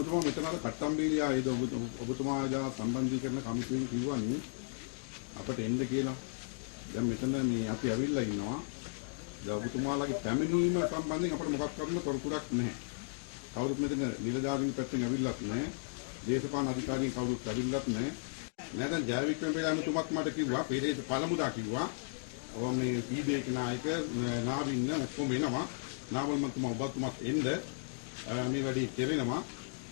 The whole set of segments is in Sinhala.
අමුතුම මෙතන අර කට්ටම්බීලියා ඒ ඔබතුමාලා සම්බන්ධීකරණ කමිටුවෙන් කිව්වනේ අපට එන්න කියලා. දැන් මෙතන මේ අපි ඇවිල්ලා ඉන්නවා. දැන් ඔබතුමාලාගේ පැමිණීම සම්බන්ධයෙන් අපට මොකක් කරන්න තොරතුරක් නැහැ. කවුරුත් මෙතන නිලධාරීන් පැත්තෙන් ඇවිල්ලත් නැහැ. දේශපාලන අධිකාරීන් කවුරුත් ඇවිල්ලත් නැහැ. නැත්නම් ජයවික්‍රම පෙරේරාතුමත් මට කිව්වා පෙරේද පළමුදා කිව්වා ඔය මේ පීඩේක නායක නාවින්න ඔක්කොම එනවා. නාවල් මන්තුමා ඔබතුමාත් එන්න මේ වැඩි කෙරෙනවා.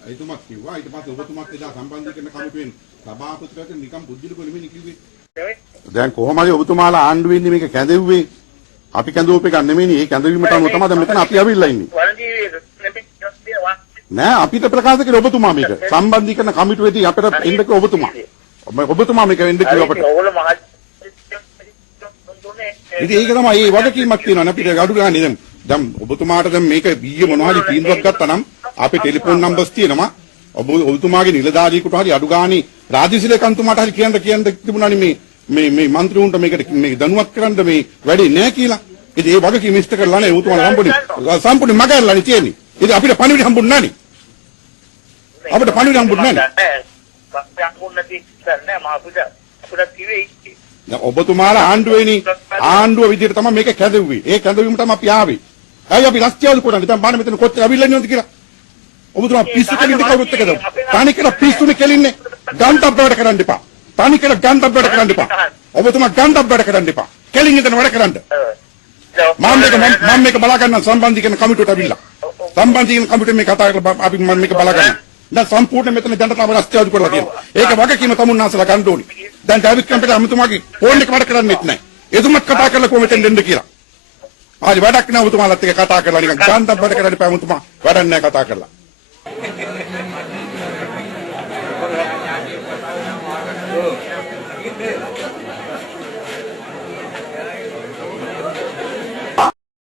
එතුමත් කිව්වා ඊට පස්සේ ඔබතුමාත් එදා සම්බන්ධීකරණ කමිටුවෙන් සභාපතිවරයාට නිකම් පුජ්ජලිකව නෙමෙයි කිව්වේ. දැන් කොහොම හරි ඔබතුමාලා ආණ්ඩු වෙන්නේ මේක කැඳෙව්වේ. අපි කැඳවුව එකක් නෙමෙයිනේ. ඒ කැඳවීමට අනුව තමයි දැන් මෙතන අපි අවිල්ලා ඉන්නේ. නෑ අපිට ප්‍රකාශ කළේ ඔබතුමා මේක. සම්බන්ධීකරණ කමිටුවේදී අපිට එන්න කිව්ව ඔබතුමා. ඔබතුමා මේක එන්න කිව්ව අපිට. ඉතින් ඒක තමයි මේ වගකීමක් තියෙනවා අපිට අඩු ගන්න. දැන් ඔබතුමාට දැන් මේක ඊයේ මොනවා හරි තීන්දුවක් ගත්තා නම් අපේ ටෙලිෆෝන් නම්බර්ස් තියෙනවා. ඔබතුමාගේ නිලධාරියෙකුට හරි අඩු ගානේ රාජ්‍යසේවකන්තුමාට හරි කියන්න තිබුණානේ මේ മന്ത്രിවුන්ට මේකට මේ දැනුවත් කරන්න මේ වැඩේ නෑ කියලා. ඉතින් ඒ වගකීම ඉෂ්ට කරලා නෑ ඔබතුමාලා සම්පූර්ණ මගහැරලානේ තියෙන්නේ. ඉතින් අපිට පණිවිඩ හම්බුන්නේ නෑනේ. අපිට පණිවිඩ හම්බුන්නේ නෑ. ඔබතුමාලා ආණ්ඩුව විදිහට තමයි මේක කැඳවුවේ. ඒ කැඳවීම තමයි අපි ආවේ. ඇයි අපි රස්තියාදු කරන්නේ? දැන් බලන්න මෙතන කොච්චර අවිල්ලා ඉන්නවද කියලා. ඔබතුමා පිස්සු කෙලින්ද කවුරුත් එකද? තනි කියලා පිස්සුනේ කෙලින්නේ. ගන්තබ් වැඩ කරන්න එපා. තනි කියලා ගන්තබ් වැඩ කරන්න එපා. ඔබතුමා ගන්තබ් වැඩ කරන්න එපා. කෙලින් ඉඳන් වැඩ කරන්න. මම මේක බලා ගන්න සම්බන්ධීකරණ කමිටුවට අවිල්ලා. සම්බන්ධීකරණ කමිටුවේ මේ කතා කරලා අපි මම මේක බලා ගන්න. දැන් සම්පූර්ණ මෙතන ජනතාව රස්තියාදු කරලා තියෙනවා. ඒක වගකීම තමුන්නාසලා ගන්න ඕනි. දැන් ඩේවිඩ් කැම්පේ අමුතුමාගේ ෆෝන් එක වැඩ කරන්නේත් නැහැ. එතුමත් කතා කරලා කොහොමද එන්න කියලා. ආදි වැඩක් නෑ ඔබතුමාලත් එක්ක කතා කරලා නිකන් ගන්තබ් වැඩ කරන්න එපා ඔබතුමා. වැඩක් නෑ කතා කරලා.